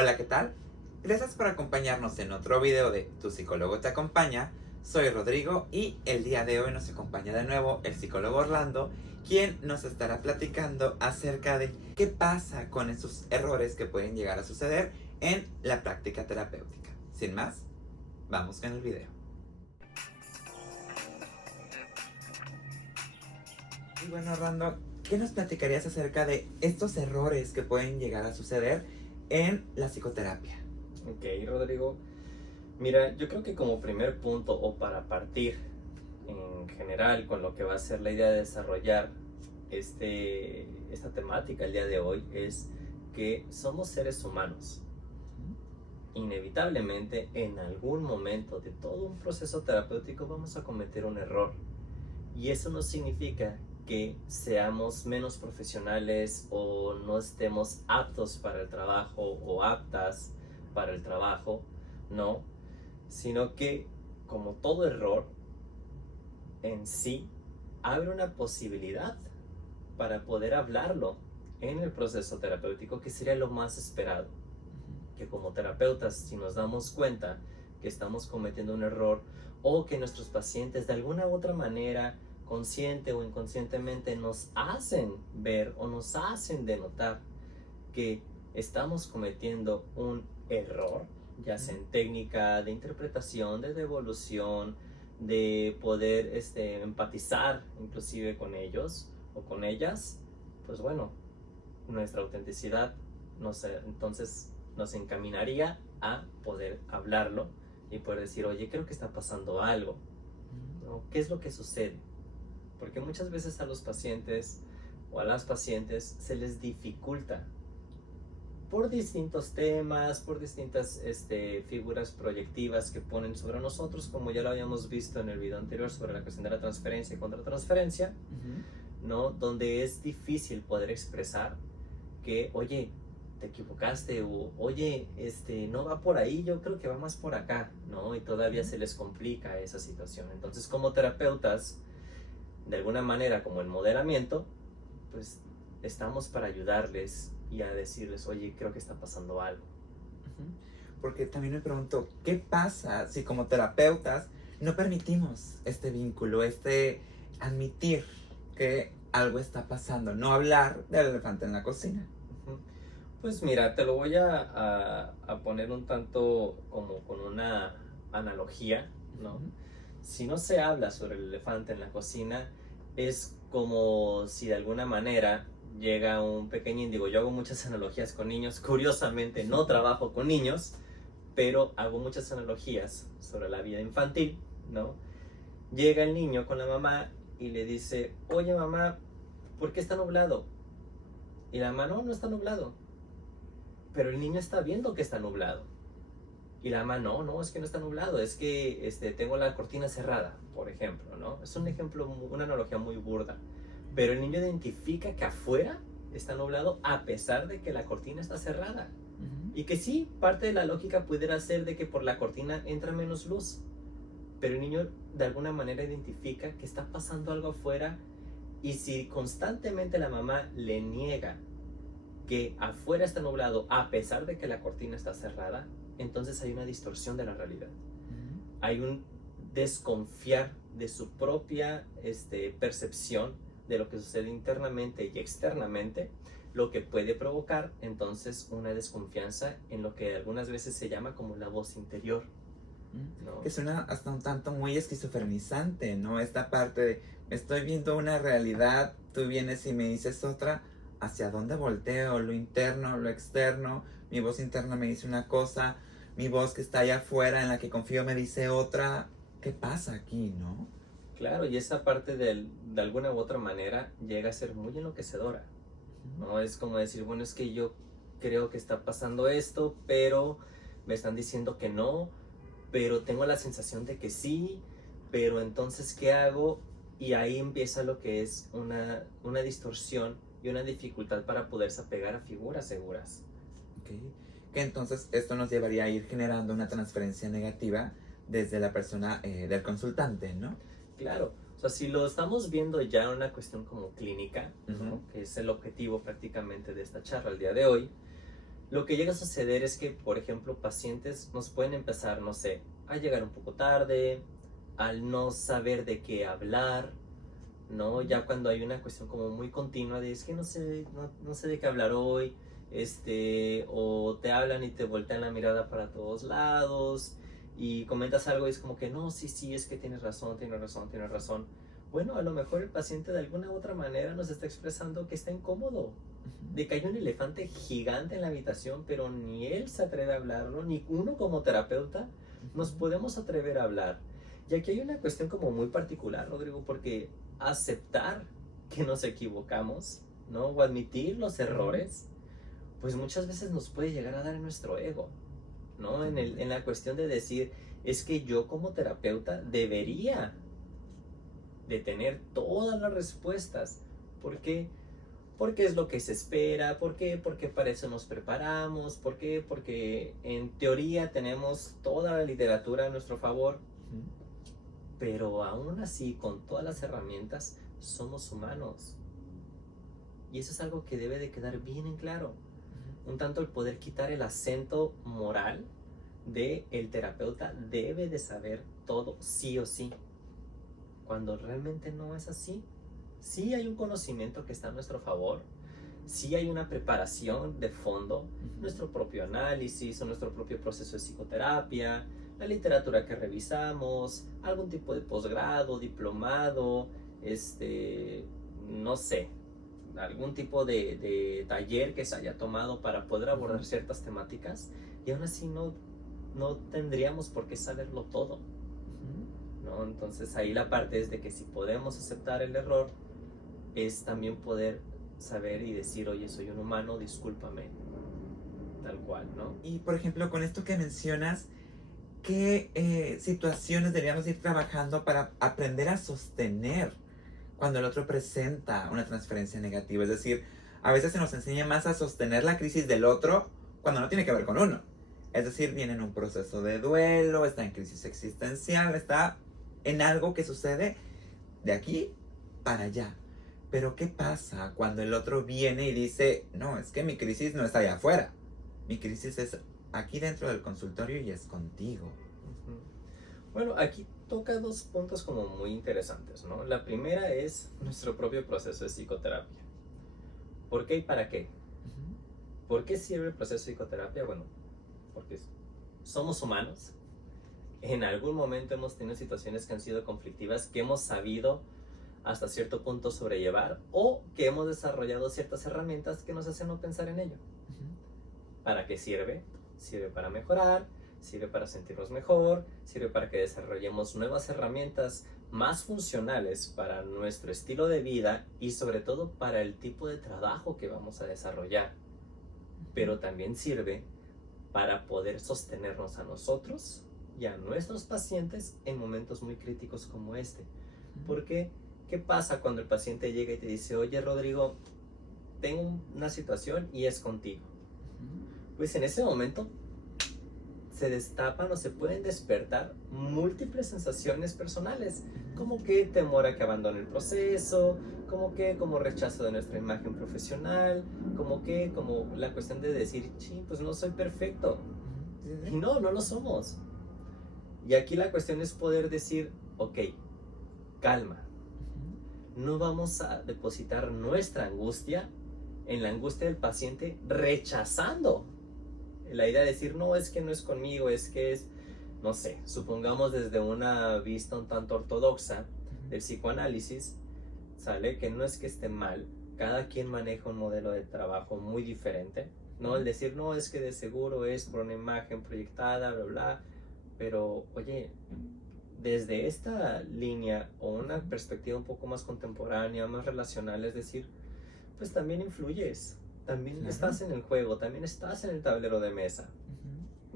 Hola, ¿qué tal? Gracias por acompañarnos en otro video de Tu psicólogo te acompaña. Soy Rodrigo y el día de hoy nos acompaña de nuevo el psicólogo Orlando, quien nos estará platicando acerca de qué pasa con esos errores que pueden llegar a suceder en la práctica terapéutica. Sin más, vamos con el video. Y bueno, Orlando, ¿qué nos platicarías acerca de estos errores que pueden llegar a suceder en la psicoterapia? Ok, Rodrigo. Mira, yo creo que como primer punto o para partir en general con lo que va a ser la idea de desarrollar esta temática el día de hoy es que somos seres humanos. Inevitablemente en algún momento de todo un proceso terapéutico vamos a cometer un error. Y eso no significa que seamos menos profesionales o no estemos aptos para el trabajo o aptas para el trabajo, no, sino que como todo error en sí abre una posibilidad para poder hablarlo en el proceso terapéutico, que sería lo más esperado. Que como terapeutas, si nos damos cuenta que estamos cometiendo un error o que nuestros pacientes de alguna u otra manera, consciente o inconscientemente, nos hacen ver o nos hacen denotar que estamos cometiendo un error, ya sea en técnica de interpretación, de devolución, de poder empatizar inclusive con ellos o con ellas, pues bueno, nuestra autenticidad entonces nos encaminaría a poder hablarlo y poder decir, oye, creo que está pasando algo, ¿no? ¿Qué es lo que sucede? Porque muchas veces a los pacientes o a las pacientes se les dificulta por distintos temas, por distintas figuras proyectivas que ponen sobre nosotros, como ya lo habíamos visto en el video anterior sobre la cuestión de la transferencia y contratransferencia, ¿no? Donde es difícil poder expresar que, oye, te equivocaste, o oye, no va por ahí, yo creo que va más por acá, ¿no? Y todavía se les complica esa situación. Entonces, como terapeutas, de alguna manera, como el modelamiento, pues estamos para ayudarles y a decirles, oye, creo que está pasando algo. Porque también me pregunto, ¿qué pasa si como terapeutas no permitimos este vínculo, admitir que algo está pasando, no hablar del elefante en la cocina? Pues mira, te lo voy a poner un tanto como con una analogía, ¿no? Si no se habla sobre el elefante en la cocina, es como si de alguna manera llega un pequeño índigo. Yo hago muchas analogías con niños, curiosamente no trabajo con niños, pero hago muchas analogías sobre la vida infantil, ¿no? Llega el niño con la mamá y le dice, oye mamá, ¿por qué está nublado? Y la mamá, no, no está nublado. Pero el niño está viendo que está nublado. Y la mamá, no, no, es que no está nublado, es que tengo la cortina cerrada, por ejemplo, ¿no? Es un ejemplo, una analogía muy burda. Pero el niño identifica que afuera está nublado a pesar de que la cortina está cerrada. Y que sí, parte de la lógica pudiera ser de que por la cortina entra menos luz. Pero el niño de alguna manera identifica que está pasando algo afuera, y si constantemente la mamá le niega que afuera está nublado a pesar de que la cortina está cerrada, entonces hay una distorsión de la realidad. Hay un desconfiar de su propia percepción de lo que sucede internamente y externamente, lo que puede provocar entonces una desconfianza en lo que algunas veces se llama como la voz interior, ¿no? Que suena hasta un tanto muy esquizofrenizante, ¿no? Esta parte de, estoy viendo una realidad, tú vienes y me dices otra, ¿hacia dónde volteo? Lo interno, lo externo, mi voz interna me dice una cosa, mi voz que está allá afuera en la que confío me dice otra. ¿Qué pasa aquí, no? Claro, y esa parte de alguna u otra manera llega a ser muy enloquecedora, ¿no? Es como decir, bueno, es que yo creo que está pasando esto, pero me están diciendo que no, pero tengo la sensación de que sí, pero entonces, ¿qué hago? Y ahí empieza lo que es una distorsión y una dificultad para poderse apegar a figuras seguras. Okay. Que entonces esto nos llevaría a ir generando una transferencia negativa desde la persona del consultante, ¿no? Claro, o sea, si lo estamos viendo ya en una cuestión como clínica, ¿no? Que es el objetivo prácticamente de esta charla el día de hoy, Lo que llega a suceder es que, por ejemplo, pacientes nos pueden empezar, no sé, a llegar un poco tarde, al no saber de qué hablar, ¿no? Ya cuando hay una cuestión como muy continua de es que no sé de qué hablar hoy, o te hablan y te voltean la mirada para todos lados y comentas algo y es como que no, sí, es que tienes razón, tienes razón, tienes razón. Bueno, a lo mejor el paciente de alguna u otra manera nos está expresando que está incómodo, de que hay un elefante gigante en la habitación, pero ni él se atreve a hablarlo, ni uno como terapeuta nos podemos atrever a hablar. Y aquí hay una cuestión como muy particular, Rodrigo, porque aceptar que nos equivocamos, ¿no? O admitir los errores, pues muchas veces nos puede llegar a dar en nuestro ego, ¿no? En la cuestión de decir, es que yo como terapeuta debería de tener todas las respuestas. ¿Por qué? Porque es lo que se espera. ¿Por qué? Porque para eso nos preparamos. ¿Por qué? Porque en teoría tenemos toda la literatura a nuestro favor. Pero aún así, con todas las herramientas, somos humanos. Y eso es algo que debe de quedar bien en claro. Un tanto el poder quitar el acento moral de el terapeuta debe de saber todo, sí o sí. Cuando realmente no es así. Sí hay un conocimiento que está a nuestro favor, sí hay una preparación de fondo, nuestro propio análisis o nuestro propio proceso de psicoterapia, la literatura que revisamos, algún tipo de posgrado, diplomado, no sé, algún tipo de taller que se haya tomado para poder abordar ciertas temáticas, y aún así no tendríamos por qué saberlo todo, ¿no? Entonces ahí la parte es de que si podemos aceptar el error, es también poder saber y decir, oye, soy un humano, discúlpame, tal cual, ¿no? Y por ejemplo, con esto que mencionas, ¿qué situaciones deberíamos ir trabajando para aprender a sostener cuando el otro presenta una transferencia negativa? Es decir, a veces se nos enseña más a sostener la crisis del otro cuando no tiene que ver con uno. Es decir, viene en un proceso de duelo, está en crisis existencial, está en algo que sucede de aquí para allá. Pero ¿qué pasa cuando el otro viene y dice, no, es que mi crisis no está allá afuera, mi crisis es aquí dentro del consultorio y es contigo? Bueno, aquí toca dos puntos como muy interesantes, ¿no? La primera es nuestro propio proceso de psicoterapia. ¿Por qué y para qué? ¿Por qué sirve el proceso de psicoterapia? Bueno, porque somos humanos. En algún momento hemos tenido situaciones que han sido conflictivas, que hemos sabido hasta cierto punto sobrellevar, o que hemos desarrollado ciertas herramientas que nos hacen no pensar en ello. ¿Para qué sirve? Sirve para mejorar, sirve para sentirnos mejor, sirve para que desarrollemos nuevas herramientas más funcionales para nuestro estilo de vida y sobre todo para el tipo de trabajo que vamos a desarrollar. Pero también sirve para poder sostenernos a nosotros y a nuestros pacientes en momentos muy críticos como este. Porque, ¿qué pasa cuando el paciente llega y te dice, oye Rodrigo, tengo una situación y es contigo? Pues en ese momento se destapan o se pueden despertar múltiples sensaciones personales, como que temor a que abandone el proceso, como rechazo de nuestra imagen profesional, como la cuestión de decir, sí, pues no soy perfecto. Y no lo somos. Y aquí la cuestión es poder decir, ok, calma. No vamos a depositar nuestra angustia en la angustia del paciente, rechazando la idea de decir, no, es que no es conmigo, es que es, no sé, supongamos desde una vista un tanto ortodoxa del psicoanálisis, sale que no es que esté mal, cada quien maneja un modelo de trabajo muy diferente, ¿no? El decir, no, es que de seguro es por una imagen proyectada, bla, bla, pero, oye, desde esta línea o una perspectiva un poco más contemporánea, más relacional, es decir, pues también influyes, también estás en el juego, también estás en el tablero de mesa.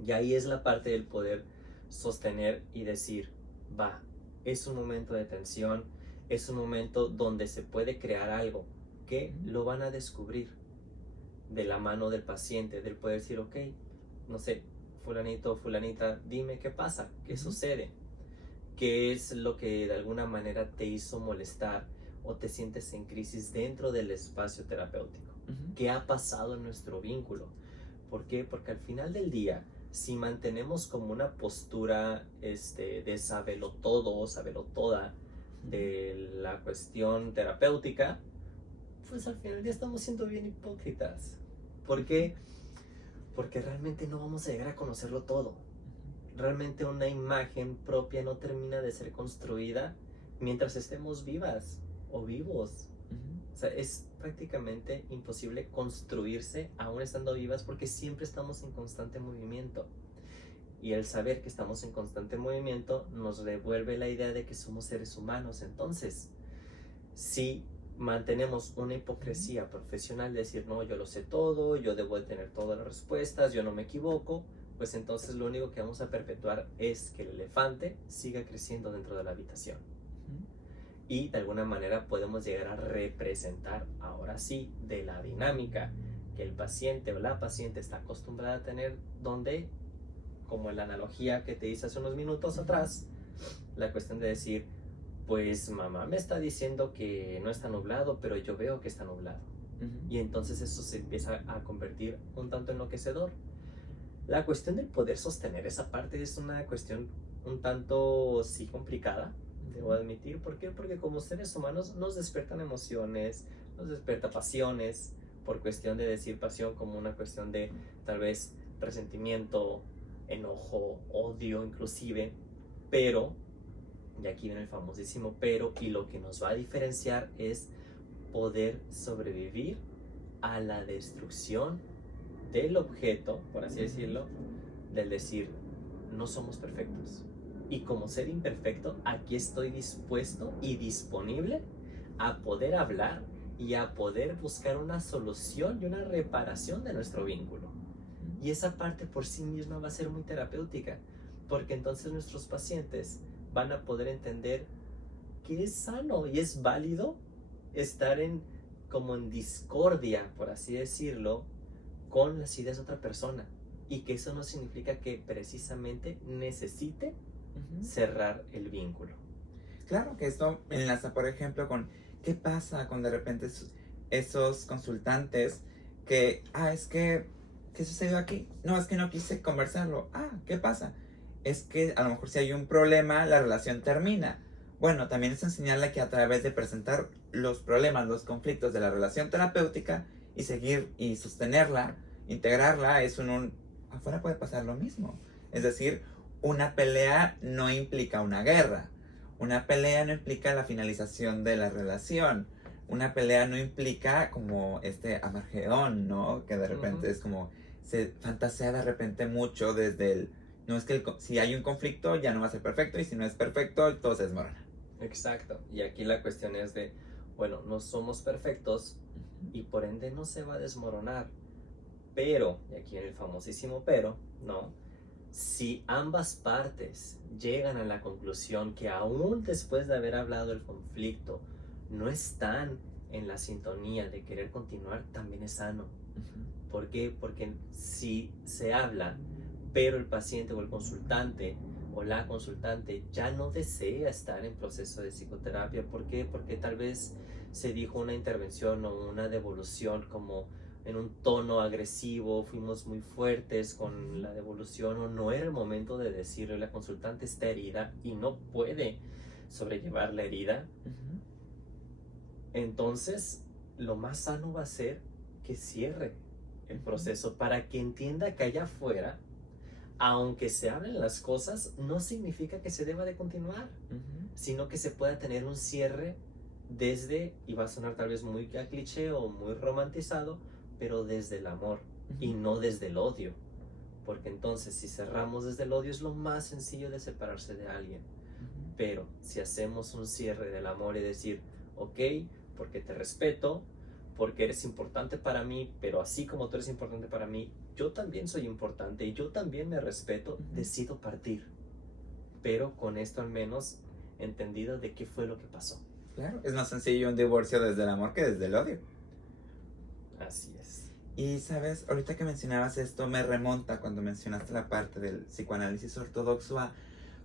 Y ahí es la parte del poder sostener y decir, va, es un momento de tensión, es un momento donde se puede crear algo que lo van a descubrir de la mano del paciente, del poder decir, ok, no sé, fulanito, fulanita, dime qué pasa, qué sucede, qué es lo que de alguna manera te hizo molestar o te sientes en crisis dentro del espacio terapéutico. ¿Qué ha pasado en nuestro vínculo? ¿Por qué? Porque al final del día, si mantenemos como una postura de sabelo todo, sabelo toda, de la cuestión terapéutica, pues al final ya estamos siendo bien hipócritas. ¿Por qué? Porque realmente no vamos a llegar a conocerlo todo. Realmente una imagen propia no termina de ser construida mientras estemos vivas o vivos. O sea, es prácticamente imposible construirse aún estando vivas porque siempre estamos en constante movimiento. Y el saber que estamos en constante movimiento nos devuelve la idea de que somos seres humanos. Entonces, si mantenemos una hipocresía profesional de decir, no, yo lo sé todo, yo debo de tener todas las respuestas, yo no me equivoco, pues entonces lo único que vamos a perpetuar es que el elefante siga creciendo dentro de la habitación. Y de alguna manera podemos llegar a representar, ahora sí, de la dinámica que el paciente o la paciente está acostumbrada a tener, donde, como en la analogía que te hice hace unos minutos atrás, la cuestión de decir, pues mamá me está diciendo que no está nublado, pero yo veo que está nublado. Y entonces eso se empieza a convertir un tanto enloquecedor. La cuestión del poder sostener esa parte es una cuestión un tanto, sí, complicada, debo admitir. ¿Por qué? Porque como seres humanos nos despiertan emociones, nos despierta pasiones, por cuestión de decir pasión como una cuestión de tal vez resentimiento, enojo, odio inclusive, pero, y aquí viene el famosísimo pero, y lo que nos va a diferenciar es poder sobrevivir a la destrucción del objeto, por así decirlo, del decir, no somos perfectos. Y como ser imperfecto, aquí estoy dispuesto y disponible a poder hablar y a poder buscar una solución y una reparación de nuestro vínculo. Y esa parte por sí misma va a ser muy terapéutica, porque entonces nuestros pacientes van a poder entender que es sano y es válido estar como en discordia, por así decirlo, con las ideas de otra persona, y que eso no significa que precisamente necesite cerrar el vínculo. Claro que esto enlaza, por ejemplo, con qué pasa con de repente esos consultantes que, es que, ¿qué sucedió aquí? No, es que no quise conversarlo. ¿Qué pasa? Es que a lo mejor si hay un problema, la relación termina. Bueno, también es enseñarle que a través de presentar los problemas, los conflictos de la relación terapéutica y seguir y sostenerla, integrarla, afuera puede pasar lo mismo. Es decir, una pelea no implica una guerra. Una pelea no implica la finalización de la relación. Una pelea no implica como este Amargeón, ¿no? Que de repente es como, se fantasea de repente mucho desde el, no es que si hay un conflicto ya no va a ser perfecto y si no es perfecto todo se desmorona. Exacto. Y aquí la cuestión es de, bueno, no somos perfectos y por ende no se va a desmoronar. Pero, y aquí en el famosísimo pero, ¿no? Si ambas partes llegan a la conclusión que aún después de haber hablado el conflicto no están en la sintonía de querer continuar, también es sano. ¿Por qué? Porque si se habla, pero el paciente o el consultante o la consultante ya no desea estar en proceso de psicoterapia, ¿por qué? Porque tal vez se dijo una intervención o una devolución como en un tono agresivo, fuimos muy fuertes con la devolución, o no era el momento de decirle, la consultante está herida y no puede sobrellevar la herida. Entonces lo más sano va a ser que cierre el proceso para que entienda que allá afuera, aunque se hablen las cosas, no significa que se deba de continuar, sino que se pueda tener un cierre desde, y va a sonar tal vez muy a cliché o muy romantizado, pero desde el amor y no desde el odio. Porque entonces si cerramos desde el odio es lo más sencillo de separarse de alguien. Pero si hacemos un cierre del amor y decir, ok, porque te respeto, porque eres importante para mí, pero así como tú eres importante para mí, yo también soy importante y yo también me respeto, decido partir. Pero con esto al menos entendido de qué fue lo que pasó. Claro, es más sencillo un divorcio desde el amor que desde el odio. Así es. Y sabes, ahorita que mencionabas esto, me remonta cuando mencionaste la parte del psicoanálisis ortodoxo a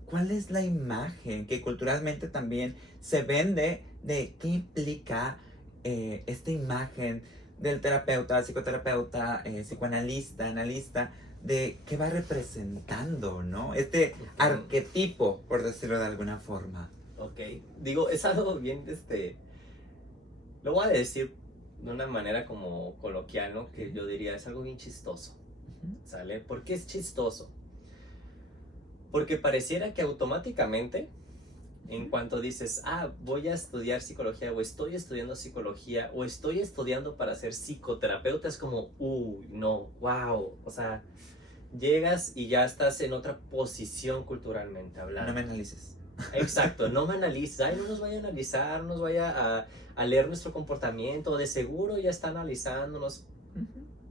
cuál es la imagen que culturalmente también se vende de qué implica esta imagen del terapeuta, psicoterapeuta, psicoanalista, analista, de qué va representando, ¿no? Este arquetipo, por decirlo de alguna forma. Ok, digo, es algo bien, lo voy a decir de una manera como coloquial, ¿no? Que yo diría, es algo bien chistoso, ¿sale? ¿Por qué es chistoso? Porque pareciera que automáticamente, en cuanto dices, voy a estudiar psicología, o estoy estudiando psicología, o estoy estudiando para ser psicoterapeuta, es como, no, wow, o sea, llegas y ya estás en otra posición culturalmente hablando. No me analices. Exacto, no me analices, no nos vaya a analizar, no nos vaya a leer nuestro comportamiento, de seguro ya está analizándonos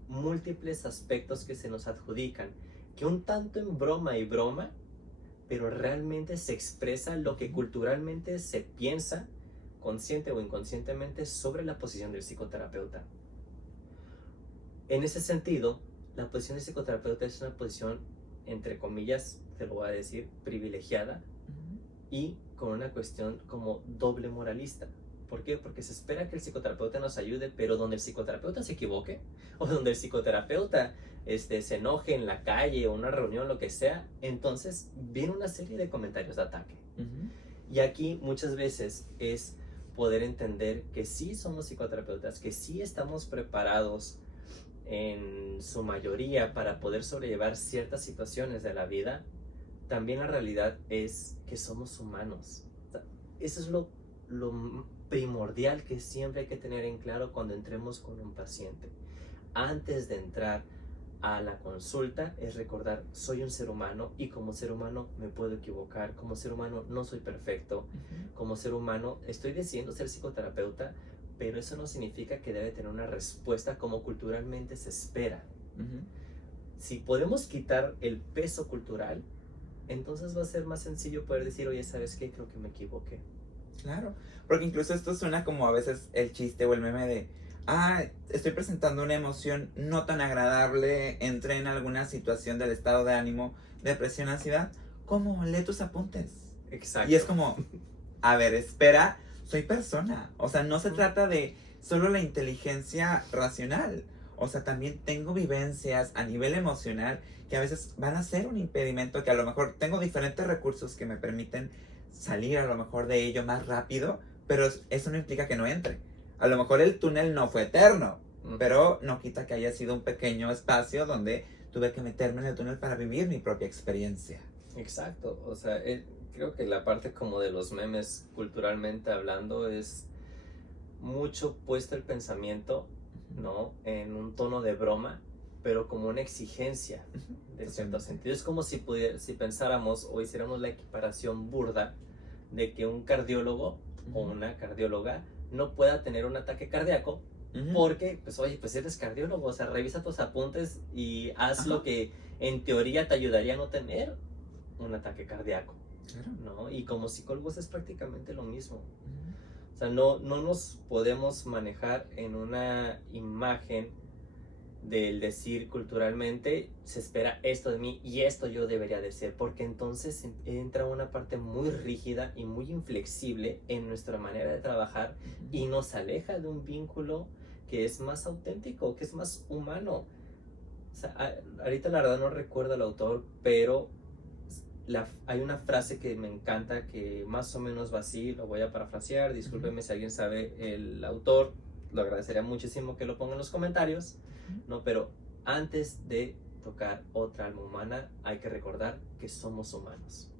múltiples aspectos que se nos adjudican, que un tanto en broma y broma, pero realmente se expresa lo que culturalmente se piensa, consciente o inconscientemente, sobre la posición del psicoterapeuta. En ese sentido, la posición del psicoterapeuta es una posición, entre comillas, te lo voy a decir, privilegiada, y con una cuestión como doble moralista. ¿Por qué? Porque se espera que el psicoterapeuta nos ayude, pero donde el psicoterapeuta se equivoque, o donde el psicoterapeuta se enoje en la calle o una reunión, lo que sea, entonces viene una serie de comentarios de ataque. Y aquí muchas veces es poder entender que sí somos psicoterapeutas, que sí estamos preparados en su mayoría para poder sobrellevar ciertas situaciones de la vida. También la realidad es que somos humanos. O sea, eso es lo primordial que siempre hay que tener en claro cuando entremos con un paciente. Antes de entrar a la consulta es recordar, soy un ser humano y como ser humano me puedo equivocar, como ser humano no soy perfecto, como ser humano estoy decidiendo ser psicoterapeuta, pero eso no significa que debe tener una respuesta como culturalmente se espera. Si podemos quitar el peso cultural, entonces va a ser más sencillo poder decir, oye, ¿sabes qué? Creo que me equivoqué. Claro, porque incluso esto suena como a veces el chiste o el meme de, estoy presentando una emoción no tan agradable, entré en alguna situación del estado de ánimo, depresión, ansiedad, ¿cómo? Lee tus apuntes. Exacto. Y es como, a ver, espera, soy persona, o sea, no se trata de solo la inteligencia racional, o sea, también tengo vivencias a nivel emocional que a veces van a ser un impedimento, que a lo mejor tengo diferentes recursos que me permiten salir a lo mejor de ello más rápido, pero eso no implica que no entre. A lo mejor el túnel no fue eterno, pero no quita que haya sido un pequeño espacio donde tuve que meterme en el túnel para vivir mi propia experiencia. Exacto, o sea, creo que la parte como de los memes culturalmente hablando es mucho puesto el pensamiento, ¿no? En un tono de broma, pero como una exigencia de cierto sentido. Es como si pensáramos o hiciéramos la equiparación burda de que un cardiólogo o una cardióloga no pueda tener un ataque cardíaco porque, pues, oye, pues eres cardiólogo, o sea, revisa tus apuntes y haz lo que en teoría te ayudaría a no tener un ataque cardíaco, ¿no? Y como psicólogos es prácticamente lo mismo. O sea, no nos podemos manejar en una imagen del decir culturalmente, se espera esto de mí y esto yo debería de ser, porque entonces entra una parte muy rígida y muy inflexible en nuestra manera de trabajar y nos aleja de un vínculo que es más auténtico, que es más humano. O sea, ahorita la verdad no recuerdo el autor, pero hay una frase que me encanta que más o menos va así, lo voy a parafrasear, discúlpenme si alguien sabe el autor, lo agradecería muchísimo que lo ponga en los comentarios, ¿no? Pero antes de tocar otra alma humana hay que recordar que somos humanos.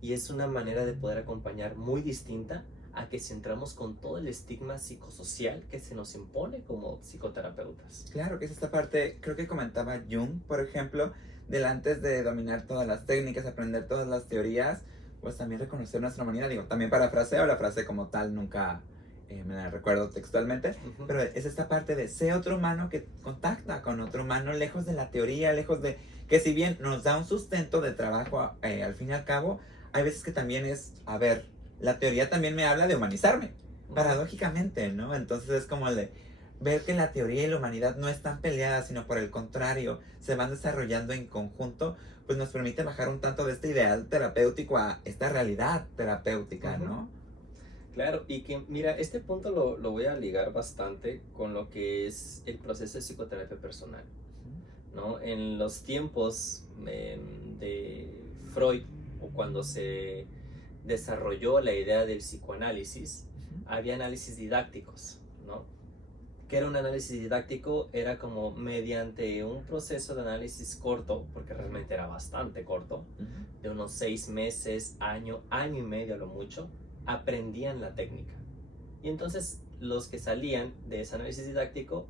Y es una manera de poder acompañar muy distinta a que si entramos con todo el estigma psicosocial que se nos impone como psicoterapeutas. Claro, que es esta parte, creo que comentaba Jung, por ejemplo, antes de dominar todas las técnicas, aprender todas las teorías, pues también reconocer nuestra humanidad. Digo, también parafraseo, la frase como tal nunca me la recuerdo textualmente, pero es esta parte de ser otro humano que contacta con otro humano, lejos de la teoría, lejos de que si bien nos da un sustento de trabajo, al fin y al cabo, hay veces que también es, a ver, la teoría también me habla de humanizarme, paradójicamente, ¿no? Entonces es como el de ver que la teoría y la humanidad no están peleadas, sino por el contrario, se van desarrollando en conjunto, pues nos permite bajar un tanto de este ideal terapéutico a esta realidad terapéutica, ¿no? Claro, y que mira, este punto lo voy a ligar bastante con lo que es el proceso de psicoterapia personal, ¿no? En los tiempos de Freud, o cuando se desarrolló la idea del psicoanálisis, había análisis didácticos, ¿no? ¿Qué era un análisis didáctico? Era como mediante un proceso de análisis corto, porque realmente era bastante corto, de unos 6 meses, año y medio a lo mucho, aprendían la técnica. Y entonces los que salían de ese análisis didáctico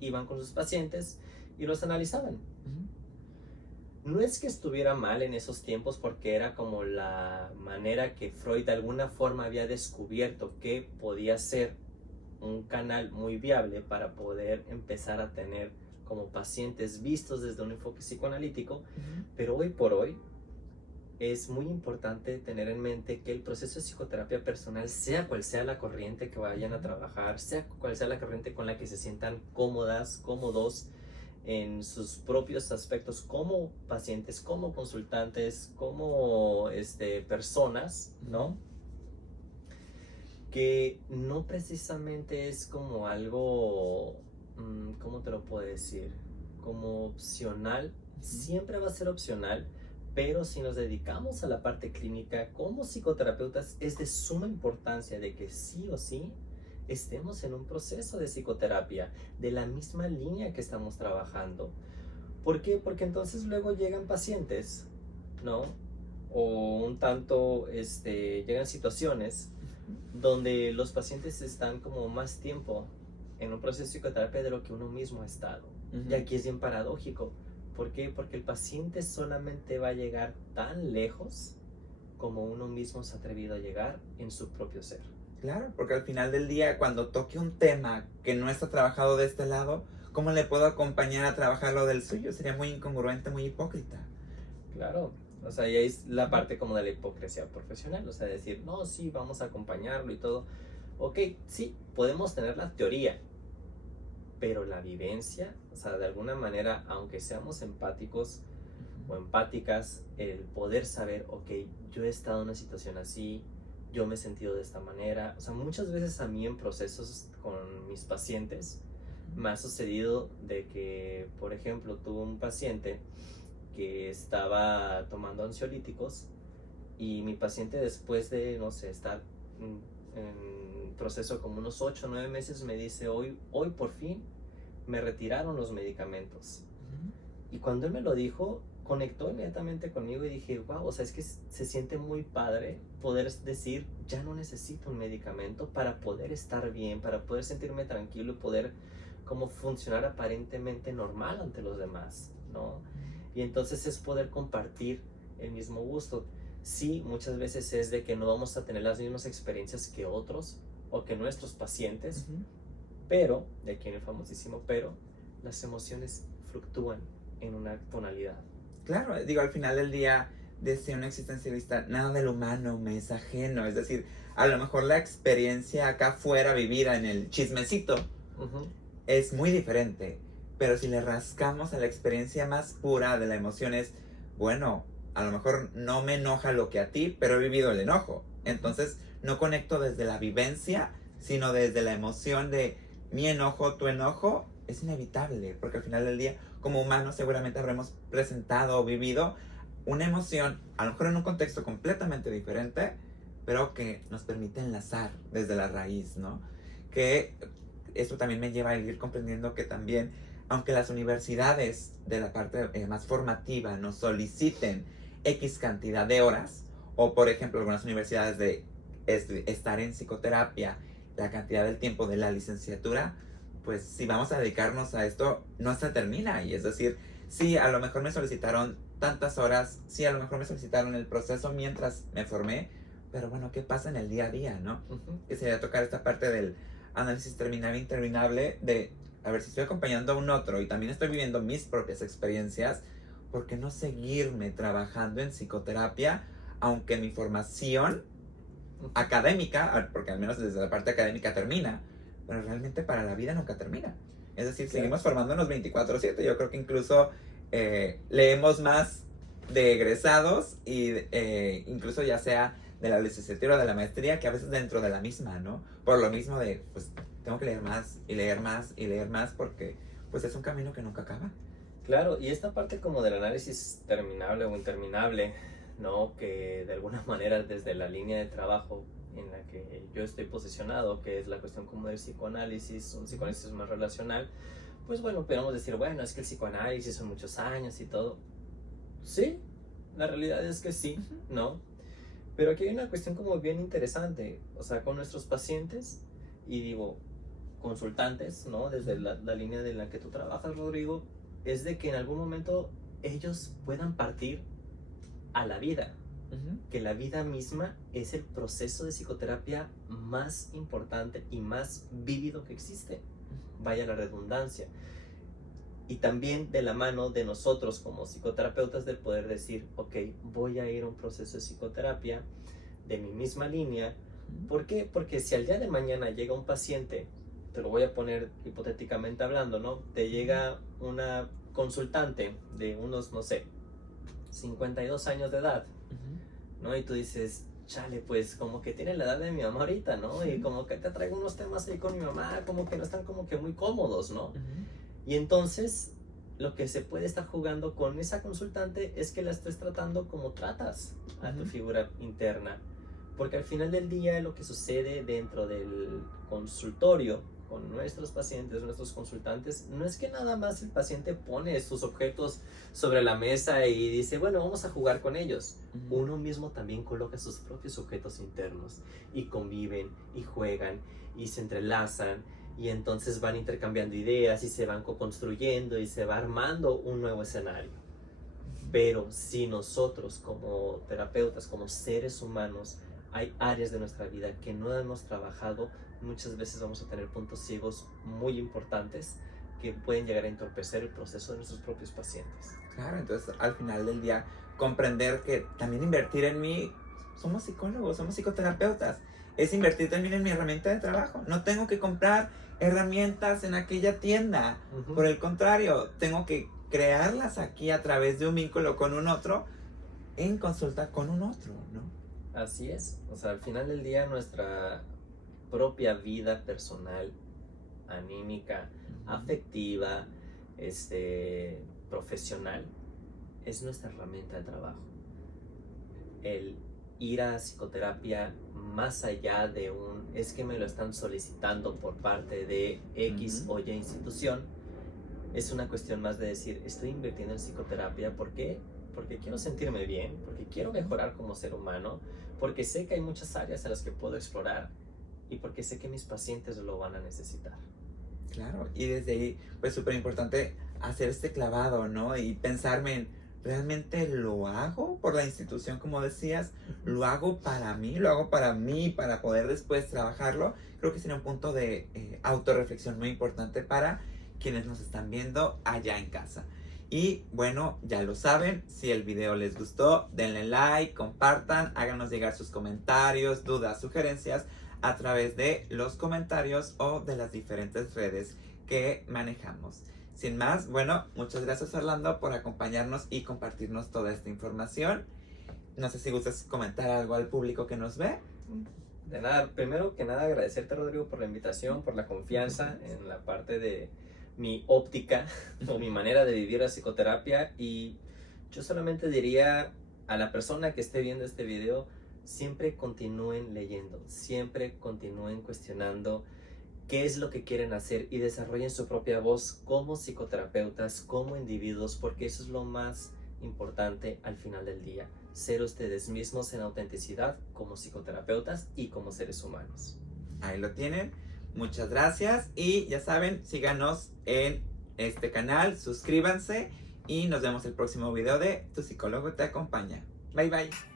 iban con sus pacientes y los analizaban. No es que estuviera mal en esos tiempos, porque era como la manera que Freud de alguna forma había descubierto que podía ser un canal muy viable para poder empezar a tener como pacientes vistos desde un enfoque psicoanalítico, pero hoy por hoy es muy importante tener en mente que el proceso de psicoterapia personal, sea cual sea la corriente que vayan a trabajar, sea cual sea la corriente con la que se sientan cómodos en sus propios aspectos como pacientes, como consultantes, como personas, ¿no? Que no precisamente es como algo, ¿cómo te lo puedo decir? Como opcional, siempre va a ser opcional, pero si nos dedicamos a la parte clínica como psicoterapeutas, es de suma importancia de que sí o sí estemos en un proceso de psicoterapia, de la misma línea que estamos trabajando. ¿Por qué? Porque entonces luego llegan pacientes, ¿no? O un tanto, llegan situaciones donde los pacientes están como más tiempo en un proceso de psicoterapia de lo que uno mismo ha estado. Y aquí es bien paradójico. ¿Por qué? Porque el paciente solamente va a llegar tan lejos como uno mismo se ha atrevido a llegar en su propio ser. Claro, porque al final del día, cuando toque un tema que no está trabajado de este lado, ¿cómo le puedo acompañar a trabajar lo del suyo? Sería muy incongruente, muy hipócrita. Claro, o sea, y ahí es la parte como de la hipocresía profesional, o sea, decir, no, sí, vamos a acompañarlo y todo. Ok, sí, podemos tener la teoría, pero la vivencia, o sea, de alguna manera, aunque seamos empáticos o empáticas, el poder saber, ok, yo he estado en una situación así, yo me he sentido de esta manera. O sea, muchas veces a mí en procesos con mis pacientes me ha sucedido de que, por ejemplo, tuve un paciente que estaba tomando ansiolíticos, y mi paciente, después de, no sé, estar en proceso como unos 8 o 9 meses, me dice, hoy por fin me retiraron los medicamentos. Y cuando él me lo dijo, conectó inmediatamente conmigo y dije, wow, o sea, es que se siente muy padre poder decir, ya no necesito un medicamento para poder estar bien, para poder sentirme tranquilo y poder como funcionar aparentemente normal ante los demás, ¿no? Y entonces es poder compartir el mismo gusto. Sí, muchas veces es de que no vamos a tener las mismas experiencias que otros o que nuestros pacientes, pero, de aquí en el famosísimo pero, las emociones fluctúan en una tonalidad. Claro, digo, al final del día, decía un existencialista, nada del humano me es ajeno. Es decir, a lo mejor la experiencia acá afuera vivida en el chismecito es muy diferente. Pero si le rascamos a la experiencia más pura de la emoción, es, bueno, a lo mejor no me enoja lo que a ti, pero he vivido el enojo. Entonces no conecto desde la vivencia, sino desde la emoción de mi enojo, tu enojo. Es inevitable, porque al final del día, como humanos, seguramente habremos presentado o vivido una emoción, a lo mejor en un contexto completamente diferente, pero que nos permite enlazar desde la raíz, ¿no? Que esto también me lleva a ir comprendiendo que también, aunque las universidades de la parte más formativa nos soliciten X cantidad de horas, o por ejemplo algunas universidades de estar en psicoterapia, la cantidad del tiempo de la licenciatura, pues si vamos a dedicarnos a esto, no se termina. Y es decir, sí, a lo mejor me solicitaron tantas horas, sí, a lo mejor me solicitaron el proceso mientras me formé, pero bueno, ¿qué pasa en el día a día, no? Que sería tocar esta parte del análisis terminal e interminable de, a ver, si estoy acompañando a un otro y también estoy viviendo mis propias experiencias, ¿por qué no seguirme trabajando en psicoterapia, aunque mi formación académica, porque al menos desde la parte académica termina, pero realmente para la vida nunca termina? Es decir, Claro. seguimos formándonos 24/7. Yo creo que incluso leemos más de egresados y incluso ya sea de la licenciatura o de la maestría que a veces dentro de la misma, ¿no? Por lo mismo de, pues, tengo que leer más y leer más y leer más porque, pues, es un camino que nunca acaba. Claro, y esta parte como del análisis terminable o interminable, ¿no? Que de alguna manera desde la línea de trabajo en la que yo estoy posicionado, que es la cuestión como del psicoanálisis, un psicoanálisis más relacional, pues bueno, podemos decir, bueno, es que el psicoanálisis son muchos años y todo. Sí, la realidad es que sí, ¿no? Pero aquí hay una cuestión como bien interesante, o sea, con nuestros pacientes, y digo, consultantes, ¿no? Desde la línea de la que tú trabajas, Rodrigo, es de que en algún momento ellos puedan partir a la vida, que la vida misma es el proceso de psicoterapia más importante y más vívido que existe, vaya la redundancia. Y también de la mano de nosotros como psicoterapeutas del poder decir, ok, voy a ir a un proceso de psicoterapia de mi misma línea. ¿Por qué? Porque si al día de mañana llega un paciente, te lo voy a poner hipotéticamente hablando, ¿no? Te llega una consultante de unos, no sé, 52 años de edad, ¿no? Y tú dices, chale, pues como que tiene la edad de mi mamá ahorita, ¿no? Y como que te traigo unos temas ahí con mi mamá, como que no están como que muy cómodos, ¿no? Y entonces lo que se puede estar jugando con esa consultante es que la estés tratando como tratas a tu figura interna. Porque al final del día lo que sucede dentro del consultorio con nuestros pacientes, nuestros consultantes, no es que nada más el paciente pone sus objetos sobre la mesa y dice, bueno, vamos a jugar con ellos. Uno mismo también coloca sus propios objetos internos y conviven y juegan y se entrelazan y entonces van intercambiando ideas y se van co-construyendo y se va armando un nuevo escenario. Pero si nosotros como terapeutas, como seres humanos, hay áreas de nuestra vida que no hemos trabajado, muchas veces vamos a tener puntos ciegos muy importantes que pueden llegar a entorpecer el proceso de nuestros propios pacientes. Claro, entonces al final del día comprender que también invertir en mí, somos psicólogos, somos psicoterapeutas, es invertir también en mi herramienta de trabajo. No tengo que comprar herramientas en aquella tienda, por el contrario, tengo que crearlas aquí a través de un vínculo con un otro, en consulta con un otro, ¿no? Así es, o sea, al final del día nuestra propia vida personal, anímica, afectiva, profesional, es nuestra herramienta de trabajo. El ir a psicoterapia más allá de es que me lo están solicitando por parte de X o Y institución, es una cuestión más de decir, estoy invirtiendo en psicoterapia, ¿por qué? Porque quiero sentirme bien, porque quiero mejorar como ser humano, porque sé que hay muchas áreas en las que puedo explorar y porque sé que mis pacientes lo van a necesitar. Claro, y desde ahí, pues súper importante hacer este clavado, ¿no? Y pensarme en, ¿realmente lo hago por la institución, como decías? ¿Lo hago para mí, para poder después trabajarlo? Creo que sería un punto de autorreflexión muy importante para quienes nos están viendo allá en casa. Y bueno, ya lo saben, si el video les gustó, denle like, compartan, háganos llegar sus comentarios, dudas, sugerencias a través de los comentarios o de las diferentes redes que manejamos. Sin más, bueno, muchas gracias Orlando por acompañarnos y compartirnos toda esta información. No sé si gustas comentar algo al público que nos ve. De nada, primero que nada agradecerte Rodrigo por la invitación, por la confianza en la parte de mi óptica o mi manera de vivir la psicoterapia, y yo solamente diría a la persona que esté viendo este video, siempre continúen leyendo, siempre continúen cuestionando qué es lo que quieren hacer y desarrollen su propia voz como psicoterapeutas, como individuos, porque eso es lo más importante al final del día, ser ustedes mismos en autenticidad como psicoterapeutas y como seres humanos. Ahí lo tienen. Muchas gracias y ya saben, síganos en este canal, suscríbanse y nos vemos el próximo video de Tu Psicólogo Te Acompaña. Bye bye.